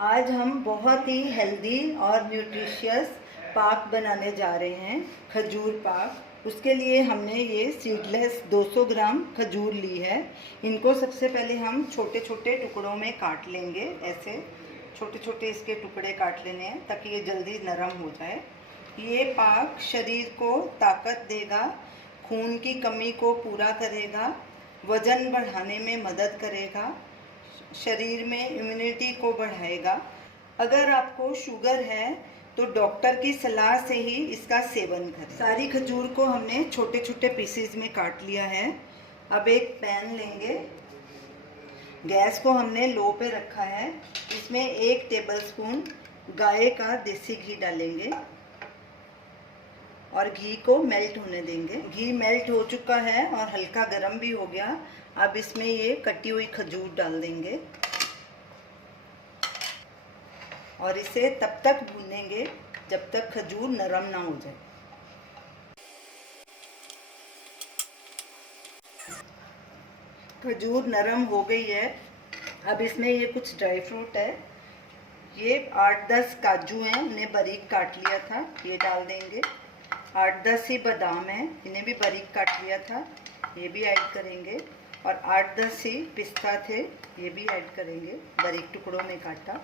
आज हम बहुत ही हेल्दी और न्यूट्रिशियस पाक बनाने जा रहे हैं, खजूर पाक। उसके लिए हमने ये सीडलेस 200 ग्राम खजूर ली है। इनको सबसे पहले हम छोटे छोटे टुकड़ों में काट लेंगे। ऐसे छोटे छोटे इसके टुकड़े काट लेने हैं ताकि ये जल्दी नरम हो जाए। ये पाक शरीर को ताकत देगा, खून की कमी को पूरा करेगा, वज़न बढ़ाने में मदद करेगा, शरीर में इम्यूनिटी को बढ़ाएगा। अगर आपको शुगर है तो डॉक्टर की सलाह से ही इसका सेवन करें। सारी खजूर को हमने छोटे छोटे पीसेस में काट लिया है। अब एक पैन लेंगे, गैस को हमने लो पे रखा है। इसमें 1 टेबलस्पून गाय का देसी घी डालेंगे और घी को मेल्ट होने देंगे। घी मेल्ट हो चुका है और हल्का गर्म भी हो गया। अब इसमें ये कटी हुई खजूर डाल देंगे और इसे तब तक भूनेंगे जब तक खजूर नरम ना हो जाए। खजूर नरम हो गई है। अब इसमें ये कुछ ड्राई फ्रूट है। ये 8-10 काजू हैं, उन्हें बारीक काट लिया था, ये डाल देंगे। 8-10 ही बादाम हैं, इन्हें भी बारीक काट लिया था, ये भी ऐड करेंगे। और 8-10 ही पिस्ता थे, ये भी ऐड करेंगे, बारीक टुकड़ों में काटा।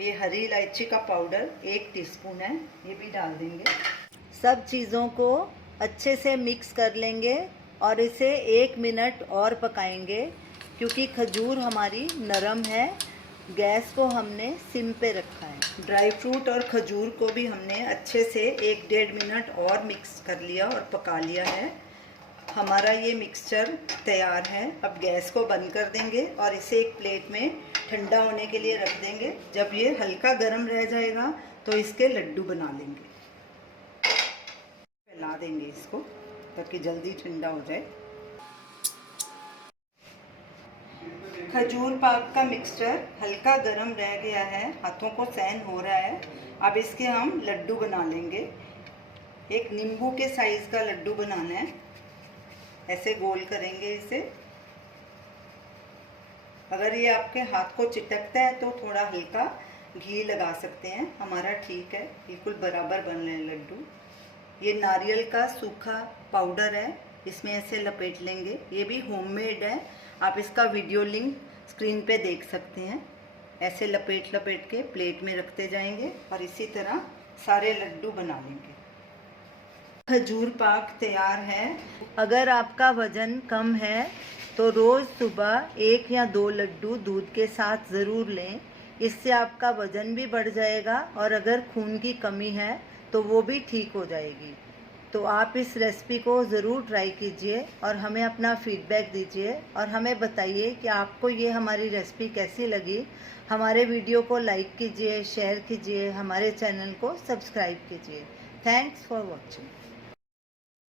ये हरी इलायची का पाउडर 1 टीस्पून है, ये भी डाल देंगे। सब चीज़ों को अच्छे से मिक्स कर लेंगे और इसे 1 मिनट और पकाएंगे क्योंकि खजूर हमारी नरम है। गैस को हमने सिम पे रखा है। ड्राई फ्रूट और खजूर को भी हमने अच्छे से 1-1.5 मिनट और मिक्स कर लिया और पका लिया है। हमारा ये मिक्सचर तैयार है। अब गैस को बंद कर देंगे और इसे एक प्लेट में ठंडा होने के लिए रख देंगे। जब ये हल्का गर्म रह जाएगा तो इसके लड्डू बना लेंगे। फैला देंगे इसको ताकि जल्दी ठंडा हो जाए। खजूर पाक का मिक्सचर हल्का गरम रह गया है, हाथों को सहन हो रहा है। अब इसके हम लड्डू बना लेंगे। एक नींबू के साइज़ का लड्डू बनाना है। ऐसे गोल करेंगे इसे। अगर ये आपके हाथ को चिटकता है तो थोड़ा हल्का घी लगा सकते हैं। हमारा ठीक है, बिल्कुल बराबर बन रहे हैं लड्डू। ये नारियल का सूखा पाउडर है, इसमें ऐसे लपेट लेंगे। ये भी होममेड है, आप इसका वीडियो लिंक स्क्रीन पे देख सकते हैं। ऐसे लपेट लपेट के प्लेट में रखते जाएंगे और इसी तरह सारे लड्डू बना लेंगे। खजूर पाक तैयार है। अगर आपका वज़न कम है तो रोज़ सुबह 1 या 2 लड्डू दूध के साथ ज़रूर लें। इससे आपका वज़न भी बढ़ जाएगा और अगर खून की कमी है तो वो भी ठीक हो जाएगी। तो आप इस रेसिपी को ज़रूर ट्राई कीजिए और हमें अपना फीडबैक दीजिए और हमें बताइए कि आपको ये हमारी रेसिपी कैसी लगी। हमारे वीडियो को लाइक कीजिए, शेयर कीजिए, हमारे चैनल को सब्सक्राइब कीजिए। Thanks for watching.